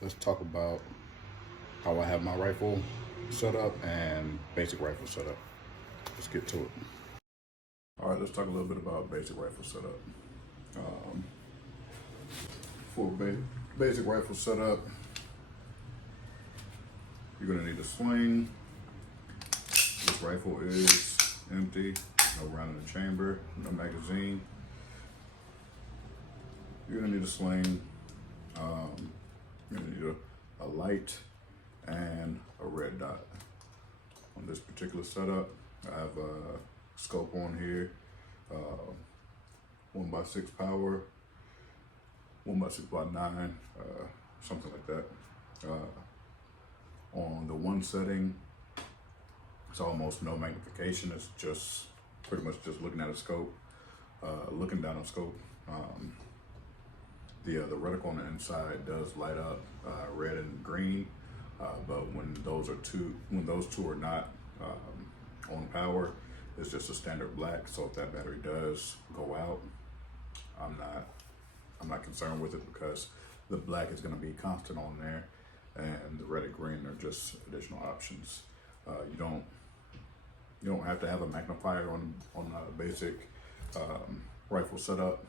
let's talk about how I have my rifle set up and basic rifle setup. Let's get to it. All right, let's talk a little bit about basic rifle setup. Um, for basic rifle setup, you're gonna need a sling. This rifle is empty, no round in the chamber, no magazine. You're gonna need a sling. You're gonna need a light and a red dot. On this particular setup, I have a scope on here, 1x6 power, 1x6x9, something like that. On the one setting, it's almost no magnification. It's just pretty much just looking at a scope, looking down a scope. The reticle on the inside does light up red and green, but when those two are not on power, it's just a standard black. So if that battery does go out, I'm not concerned with it because the black is going to be constant on there, and the red and green are just additional options. You don't have to have a magnifier on a basic rifle setup,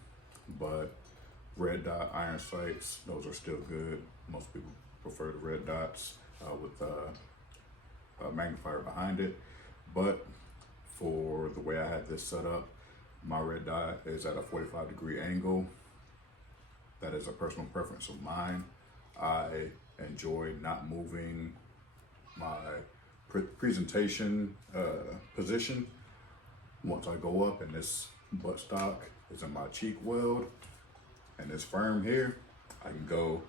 but red dot iron sights, those are still good. Most people prefer the red dots with a magnifier behind it. But for the way I have this set up, my red dot is at a 45-degree angle. That is a personal preference of mine. I enjoy not moving my presentation position. Once I go up and this buttstock is in my cheek weld and it's firm here, I can go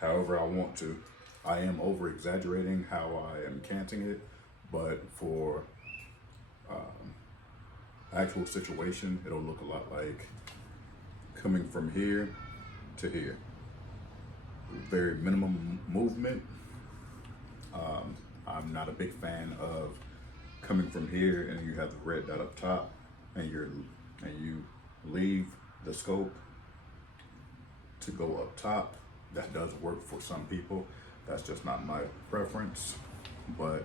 however I want to. I am over exaggerating how I am canting it, but for actual situation, it'll look a lot like coming from here to here. Very minimum movement. I'm not a big fan of coming from here and you have the red dot up top and you leave the scope to go up top. That does work for some people. That's just not my preference. But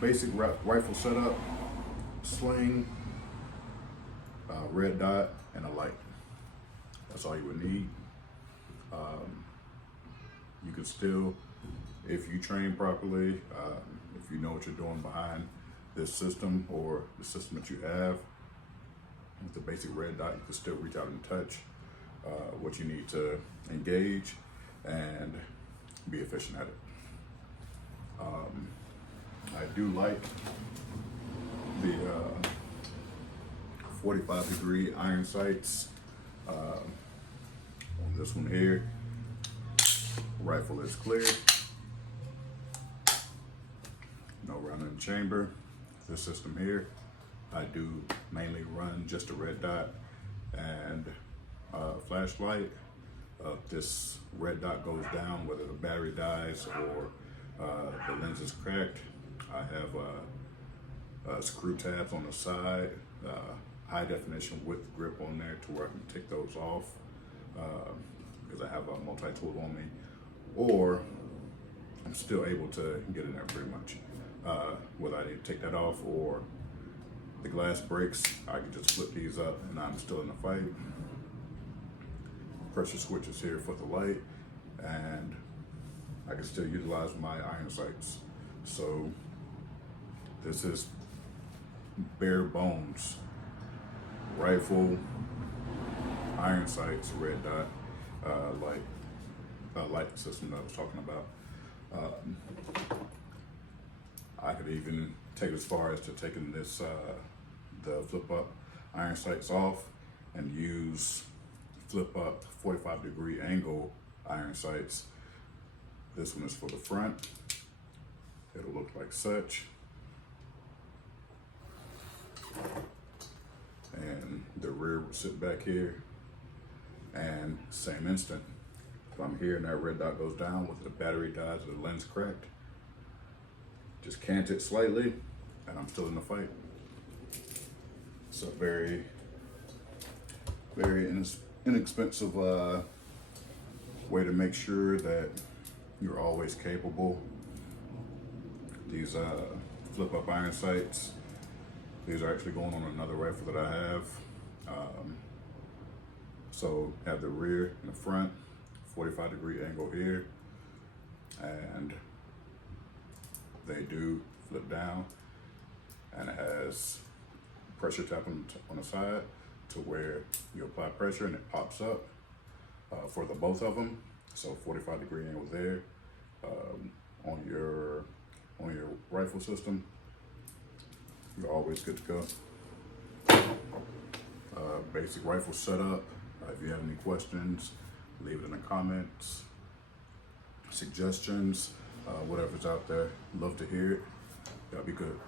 basic rifle setup, sling, red dot, and a light. That's all you would need. You can still, if you train properly, if you know what you're doing behind this system or the system that you have, with the basic red dot, you can still reach out and touch what you need to engage and be efficient at it. I do like the 45-degree iron sights on this one here. Rifle is clear, no round in the chamber. This system here, I do mainly run just a red dot and flashlight. If this red dot goes down, whether the battery dies or the lens is cracked, I have screw tabs on the side, high definition with grip on there to where I can take those off because I have a multi-tool on me, or I'm still able to get in there pretty much. Whether I need to take that off or the glass breaks, I can just flip these up and I'm still in the fight. Pressure switches here for the light, and I can still utilize my iron sights. So this is bare bones rifle, iron sights, red dot, light system that I was talking about. I could even take it as far as to taking this the flip up iron sights off and use flip up 45-degree angle iron sights. This one is for the front. It'll look like such. And the rear will sit back here, and same instant, if I'm here and that red dot goes down, whether the battery dies or the lens cracked, just cant it slightly and I'm still in the fight. It's a very inexpensive Way to make sure that you're always capable. These flip up iron sights, these are actually going on another rifle that I have. So have the rear and the front, 45-degree angle here, and they do flip down, and it has pressure tap on the side to where you apply pressure and it pops up for the both of them. So 45-degree angle there on your rifle system. You're always good to go. Basic rifle setup. If you have any questions, leave it in the comments. Suggestions, whatever's out there, love to hear it. Y'all be good.